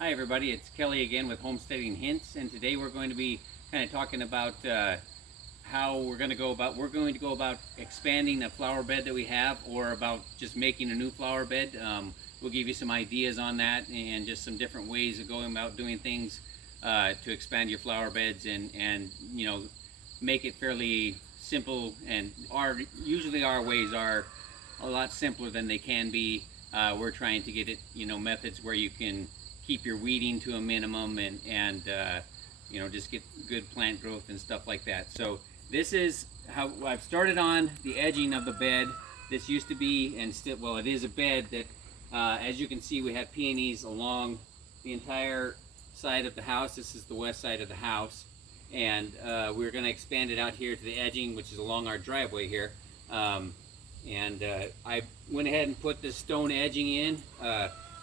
Hi everybody, it's Kelly again with Homesteading Hints, and today we're going to be kind of talking about how we're going to go about expanding a flower bed that we have, or about just making a new flower bed. We'll give you some ideas on that and just some different ways of going about doing things to expand your flower beds and make it fairly simple. And usually our ways are a lot simpler than they can be. We're trying to get it, methods where you can keep your weeding to a minimum and just get good plant growth and stuff like that. So this is how I've started on the edging of the bed. This used to be, and still, well, it is a bed that, as you can see, we have peonies along the entire side of the house. This is the west side of the house, and we're going to expand it out here to the edging, which is along our driveway here. I went ahead and put this stone edging in.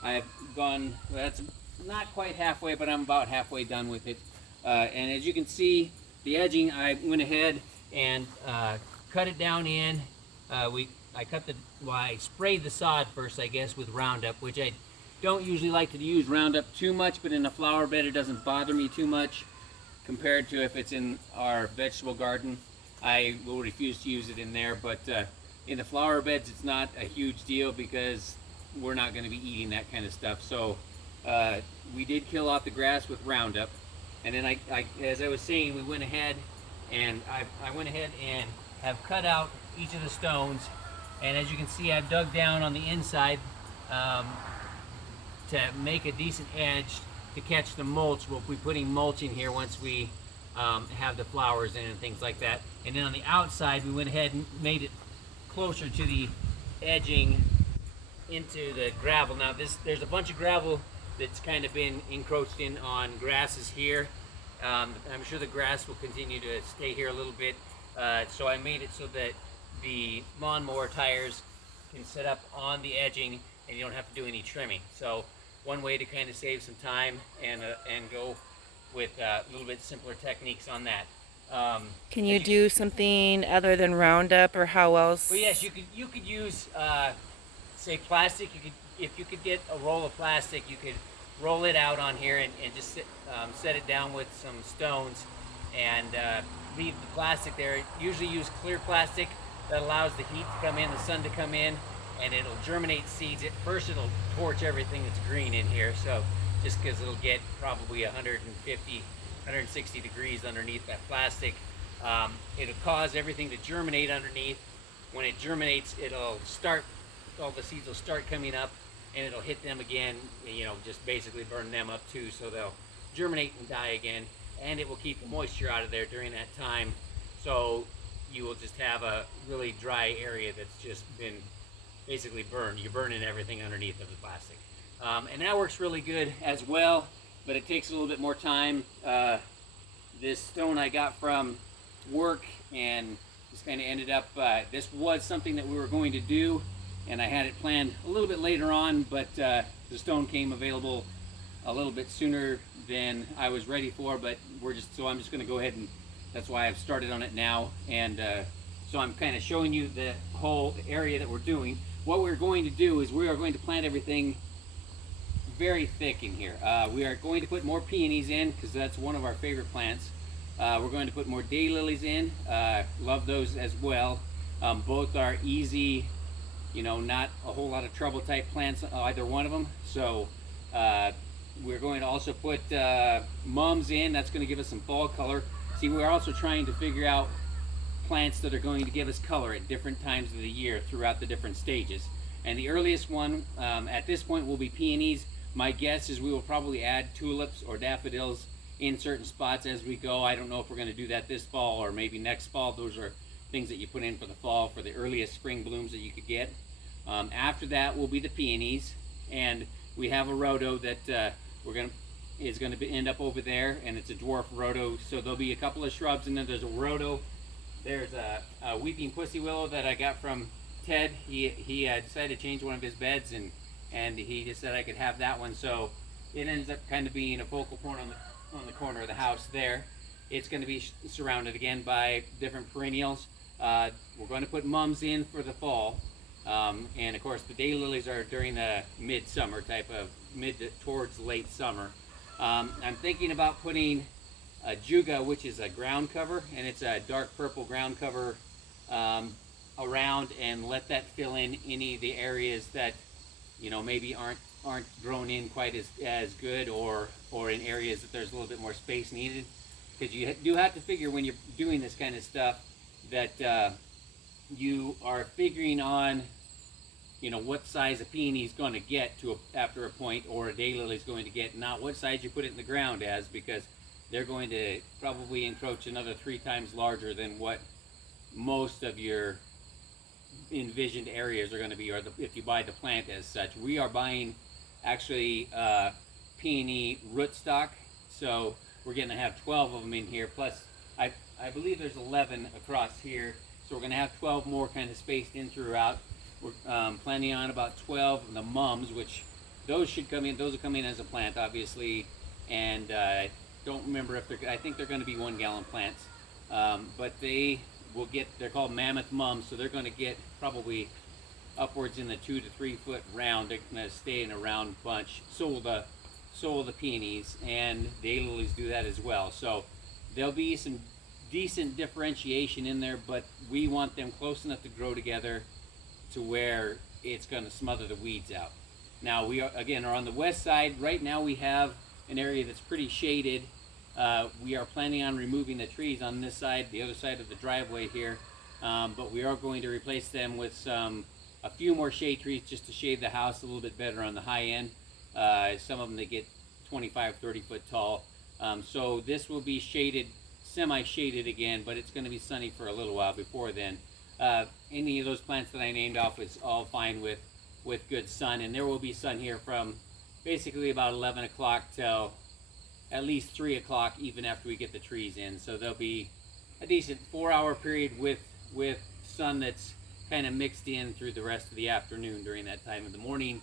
I've gone, well, that's not quite halfway, but I'm about halfway done with it. And as you can see, the edging, I went ahead and cut it down in. I sprayed the sod first, I guess, with Roundup, which I don't usually like to use Roundup too much, but in a flower bed it doesn't bother me too much compared to if it's in our vegetable garden. I will refuse to use it in there, but in the flower beds it's not a huge deal because we're not going to be eating that kind of stuff. So we did kill off the grass with Roundup, and then as I was saying, we went ahead and I went ahead and have cut out each of the stones, and as you can see, I've dug down on the inside to make a decent edge to catch the mulch. We'll be putting mulch in here once we have the flowers in and things like that. And then on the outside, we went ahead and made it closer to the edging into the gravel. Now there's a bunch of gravel that's kind of been encroached in on grasses here. I'm sure the grass will continue to stay here a little bit, so I made it so that the lawnmower tires can set up on the edging and you don't have to do any trimming. So one way to kind of save some time and go with a little bit simpler techniques on that. Can you do something other than Roundup, or how else? Well, yes, you could use say plastic. If you could get a roll of plastic, you could roll it out on here and just set it down with some stones and leave the plastic there. Usually use clear plastic that allows the heat to come in, the sun to come in, and it'll germinate seeds. First it'll torch everything that's green in here, so just because it'll get probably 150, 160 degrees underneath that plastic. It'll cause everything to germinate underneath. When it germinates, all the seeds will start coming up, and it'll hit them again, just basically burn them up too, so they'll germinate and die again, and it will keep the moisture out of there during that time, so you will just have a really dry area that's just been basically burned. You're burning everything underneath of the plastic. And that works really good as well, but it takes a little bit more time. This stone I got from work, and just kind of ended up, this was something that we were going to do, and I had it planned a little bit later on, but the stone came available a little bit sooner than I was ready for. But so I'm just going to go ahead, and that's why I've started on it now. And so I'm kind of showing you the whole area that we're doing. What we're going to do is we are going to plant everything very thick in here. We are going to put more peonies in because that's one of our favorite plants. We're going to put more daylilies in. Love those as well. Both are easy, not a whole lot of trouble type plants, either one of them. So we're going to also put mums in. That's going to give us some fall color. See, we're also trying to figure out plants that are going to give us color at different times of the year throughout the different stages. And the earliest one at this point will be peonies. My guess is we will probably add tulips or daffodils in certain spots as we go. I don't know if we're going to do that this fall or maybe next fall. Those are things that you put in for the fall, for the earliest spring blooms that you could get. After that will be the peonies, and we have a rhodo that is going to end up over there, and it's a dwarf rhodo. So there'll be a couple of shrubs, and then there's a rhodo. There's a weeping pussy willow that I got from Ted. He decided to change one of his beds, and he just said I could have that one. So it ends up kind of being a focal point on the corner of the house there. It's going to be surrounded again by different perennials. We're going to put mums in for the fall. And of course, the daylilies are during the midsummer type of towards late summer. I'm thinking about putting a juga, which is a ground cover, and it's a dark purple ground cover around, and let that fill in any of the areas that maybe aren't grown in quite as good, or in areas that there's a little bit more space needed, because you do have to figure when you're doing this kind of stuff that you are figuring on what size a peony is going to get to after a point, or a daylily is going to get, not what size you put it in the ground as, because they're going to probably encroach another 3 times larger than what most of your envisioned areas are going to be, or if you buy the plant as such. We are buying actually peony rootstock, so we're going to have 12 of them in here, plus I believe there's 11 across here, so we're going to have 12 more kind of spaced in throughout. We're planning on about 12 of the mums, which those should come in. Those will come in as a plant, obviously, and I don't remember if I think they're going to be 1 gallon plants, but they will get, they're called mammoth mums, so they're going to get probably upwards in the 2 to 3 foot round. They're going to stay in a round bunch. So will the peonies, and daylilies do that as well. So there'll be some decent differentiation in there, but we want them close enough to grow together to where it's going to smother the weeds out. Now we are on the west side. Right now we have an area that's pretty shaded. We are planning on removing the trees on this side, the other side of the driveway here, but we are going to replace them with a few more shade trees just to shade the house a little bit better on the high end. Some of them, they get 25, 30 foot tall. So this will be shaded, semi-shaded again, but it's going to be sunny for a little while before then. Any of those plants that I named off is all fine with good sun, and there will be sun here from basically about 11 o'clock till at least 3 o'clock, even after we get the trees in. So there'll be a decent 4-hour period with sun that's kind of mixed in through the rest of the afternoon. During that time of the morning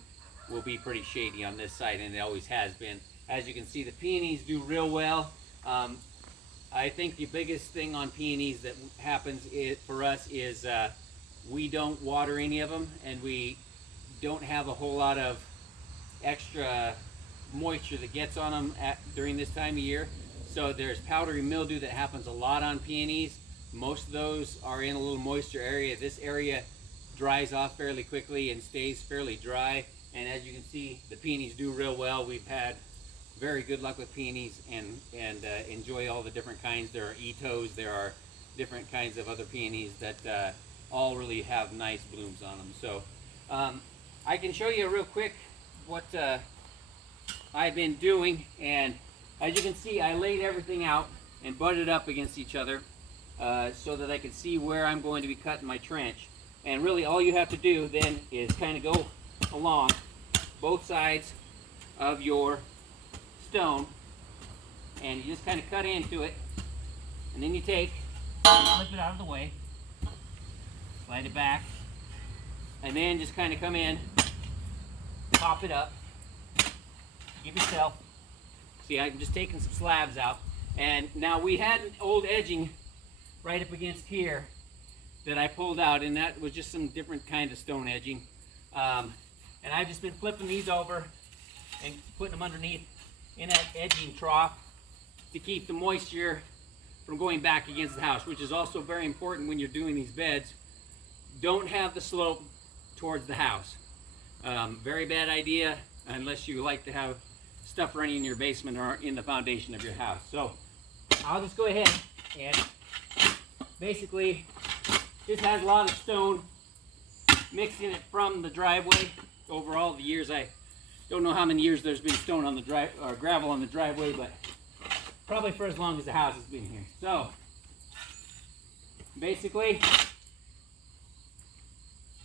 will be pretty shady on this side, and it always has been. As you can see, the peonies do real well. I think the biggest thing on peonies that happens for us is we don't water any of them, and we don't have a whole lot of extra moisture that gets on them during this time of year. So there's powdery mildew that happens a lot on peonies. Most of those are in a little moisture area. This area dries off fairly quickly and stays fairly dry, and as you can see, the peonies do real well. We've had very good luck with peonies, and enjoy all the different kinds. There are Itos, there are different kinds of other peonies that all really have nice blooms on them. So I can show you real quick what I've been doing, and as you can see, I laid everything out and butted up against each other so that I can see where I'm going to be cutting my trench. And really all you have to do then is kind of go along both sides of your stone, and you just kind of cut into it, and then you take, flip it out of the way, slide it back, and then just kind of come in, pop it up, give yourself, see, I'm just taking some slabs out, and now we had an old edging right up against here that I pulled out, and that was just some different kind of stone edging, and I've just been flipping these over and putting them underneath in that edging trough to keep the moisture from going back against the house, which is also very important when you're doing these beds. Don't have the slope towards the house. Very bad idea unless you like to have stuff running in your basement or in the foundation of your house. So I'll just go ahead and basically this has a lot of stone mixed in it from the driveway. Over all the years, I don't know how many years there's been stone on the or gravel on the driveway, but probably for as long as the house has been here. So basically,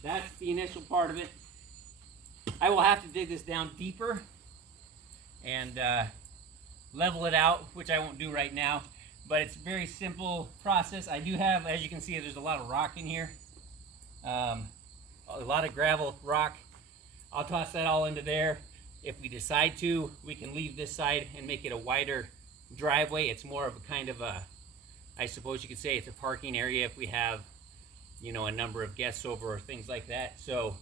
that's the initial part of it. I will have to dig this down deeper and level it out, which I won't do right now, but it's a very simple process. I do have, as you can see, there's a lot of rock in here, a lot of gravel rock. I'll toss that all into there. If we decide to, we can leave this side and make it a wider driveway. It's more of a kind of a, I suppose you could say it's a parking area if we have you know, a number of guests over or things like that. So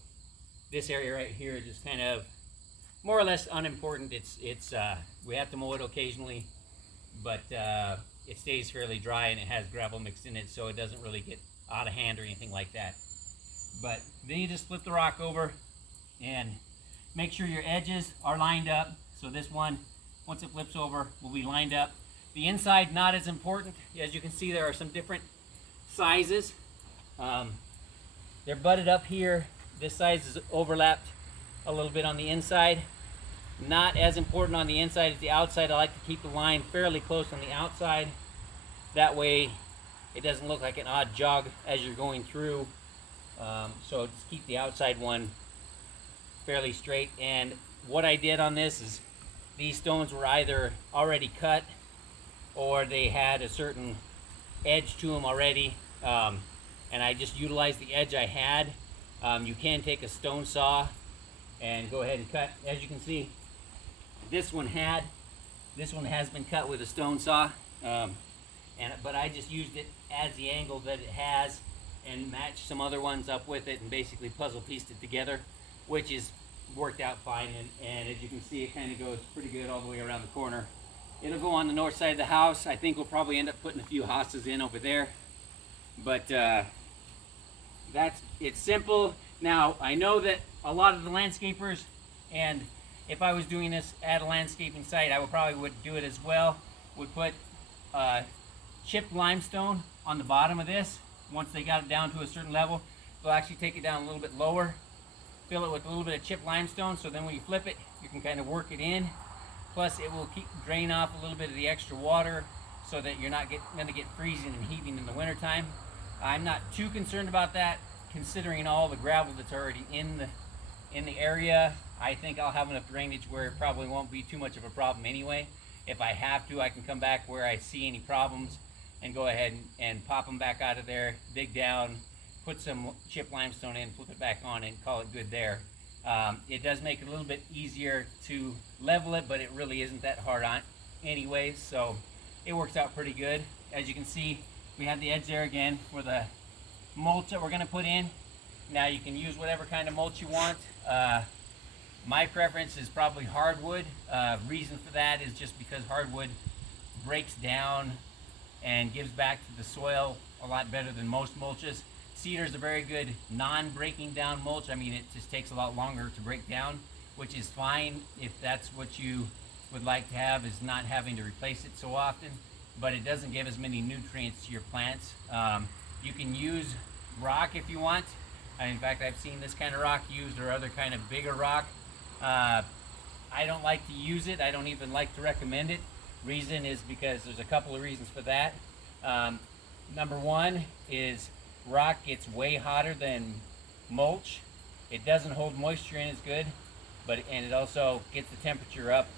this area right here is just kind of more or less unimportant. It's we have to mow it occasionally, but it stays fairly dry and it has gravel mixed in it, so it doesn't really get out of hand or anything like that. But then you just flip the rock over and make sure your edges are lined up. So this one, once it flips over, will be lined up. The inside, not as important. As you can see, there are some different sizes. They're butted up here. This size is overlapped a little bit on the inside. Not as important on the inside as the outside. I like to keep the line fairly close on the outside. That way it doesn't look like an odd jog as you're going through. So just keep the outside one fairly straight. And what I did on this is these stones were either already cut or they had a certain edge to them already. And I just utilized the edge I had. You can take a stone saw and go ahead and cut. As you can see, this one has been cut with a stone saw, but I just used it as the angle that it has and matched some other ones up with it and basically puzzle pieced it together, which is worked out fine. And as you can see, it kind of goes pretty good all the way around the corner. It'll go on the north side of the house. I think we'll probably end up putting a few hostas in over there, but it's simple. Now I know that a lot of the landscapers, and if I was doing this at a landscaping site, I would do it as well, would put chipped limestone on the bottom of this. Once they got it down to a certain level, they'll actually take it down a little bit lower, fill it with a little bit of chipped limestone, so then when you flip it, you can kind of work it in. Plus it will drain off a little bit of the extra water so that you're not going to get freezing and heaving in the wintertime. I'm not too concerned about that, considering all the gravel that's already in the area. I think I'll have enough drainage where it probably won't be too much of a problem anyway. If I have to, I can come back where I see any problems and go ahead and pop them back out of there, dig down, put some chip limestone in, flip it back on, and call it good there. It does make it a little bit easier to level it, but it really isn't that hard on anyways, so it works out pretty good. As you can see, we have the edge there again for the mulch that we're going to put in. Now you can use whatever kind of mulch you want. My preference is probably hardwood. Reason for that is just because hardwood breaks down and gives back to the soil a lot better than most mulches. Cedar is a very good non-breaking down mulch. I mean, it just takes a lot longer to break down, which is fine if that's what you would like to have, is not having to replace it so often, but it doesn't give as many nutrients to your plants. You can use rock if you want. In fact, I've seen this kind of rock used or other kind of bigger rock. I don't like to use it. I don't even like to recommend it. Reason is because there's a couple of reasons for that. Number one is rock gets way hotter than mulch. It doesn't hold moisture in as good, and it also gets the temperature up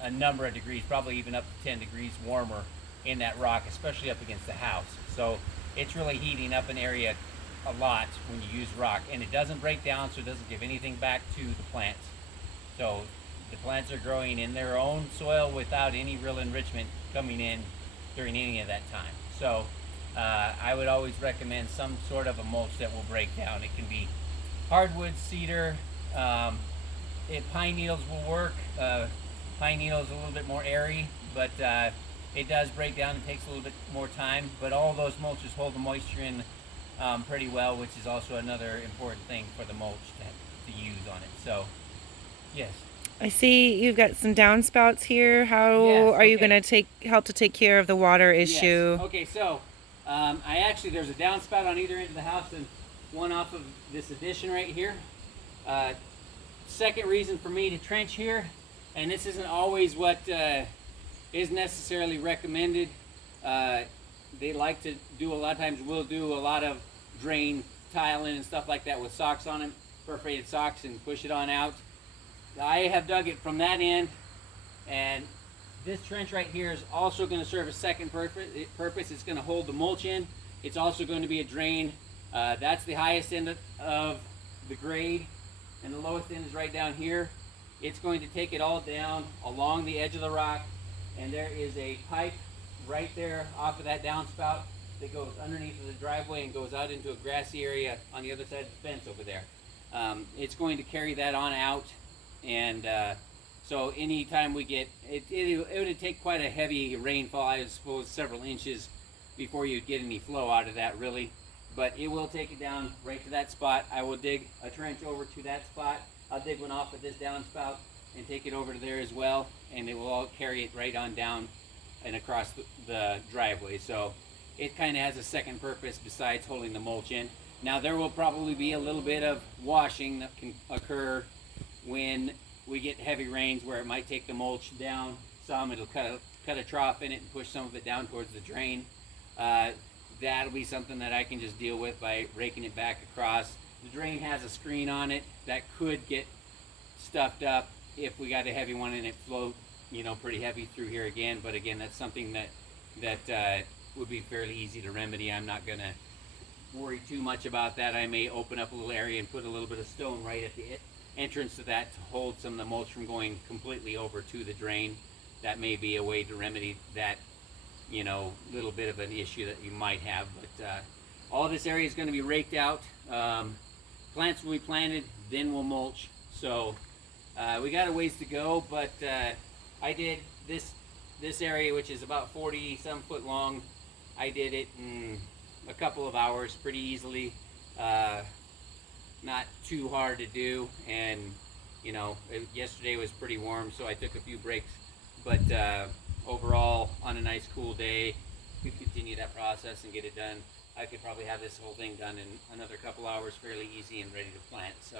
a number of degrees, probably even up to 10 degrees warmer in that rock, especially up against the house. So it's really heating up an area a lot when you use rock, and it doesn't break down, so it doesn't give anything back to the plants. So the plants are growing in their own soil without any real enrichment coming in during any of that time. So I would always recommend some sort of a mulch that will break down. It can be hardwood, cedar, pine needles will work. Pine needle is a little bit more airy, but it does break down and takes a little bit more time. But all those mulches hold the moisture in pretty well, which is also another important thing for the mulch to use on it. So, yes. I see you've got some downspouts here. How Yes, are you okay. going to help to take care of the water issue? Yes. Okay, so there's a downspout on either end of the house and one off of this addition right here. Second reason for me to trench here, and this isn't always what is necessarily recommended. They like to do, a lot of times we'll do a lot of drain tiling and stuff like that with socks on them, perforated socks, and push it on out. I have dug it from that end, and this trench right here is also going to serve a second purpose. It's going to hold the mulch in. It's also going to be a drain. That's the highest end of the grade, and the lowest end is right down here. It's going to take it all down along the edge of the rock, and there is a pipe right there off of that downspout that goes underneath of the driveway and goes out into a grassy area on the other side of the fence over there. It's going to carry that on out, and so anytime we get, it would take quite a heavy rainfall, I suppose several inches, before you'd get any flow out of that really. But it will take it down right to that spot. I will dig a trench over to that spot. I'll dig one off of this downspout and take it over to there as well, and it will all carry it right on down and across the driveway. So it kind of has a second purpose besides holding the mulch in. Now there will probably be a little bit of washing that can occur when we get heavy rains, where it might take the mulch down some. It'll cut a trough in it and push some of it down towards the drain. That'll be something that I can just deal with by raking it back across. The drain has a screen on it that could get stuffed up if we got a heavy one and it flowed, you know, pretty heavy through here again. But again, that's something that would be fairly easy to remedy. I'm not gonna worry too much about that. I may open up a little area and put a little bit of stone right at the entrance to that to hold some of the mulch from going completely over to the drain. That may be a way to remedy that, you know, little bit of an issue that you might have. But all this area is going to be raked out. Plants will be planted, then we'll mulch. So we got a ways to go, but I did this area, which is about 40 some foot long. I did it in a couple of hours pretty easily. Not too hard to do, and you know, yesterday was pretty warm, so I took a few breaks. But overall, on a nice cool day, could continue that process and get it done. I could probably have this whole thing done in another couple hours, fairly easy and ready to plant. So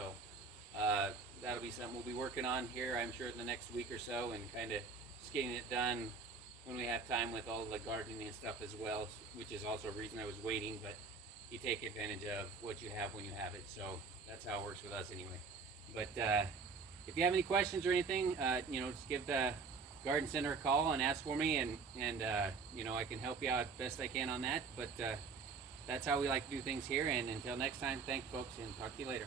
that'll be something we'll be working on here, I'm sure, in the next week or so, and kind of just getting it done when we have time with all the gardening and stuff as well, which is also a reason I was waiting. But you take advantage of what you have when you have it. So that's how it works with us anyway. But if you have any questions or anything, you know, just give the garden center a call and ask for me, and you know, I can help you out best I can on that. But that's how we like to do things here. And until next time, thanks folks, and talk to you later.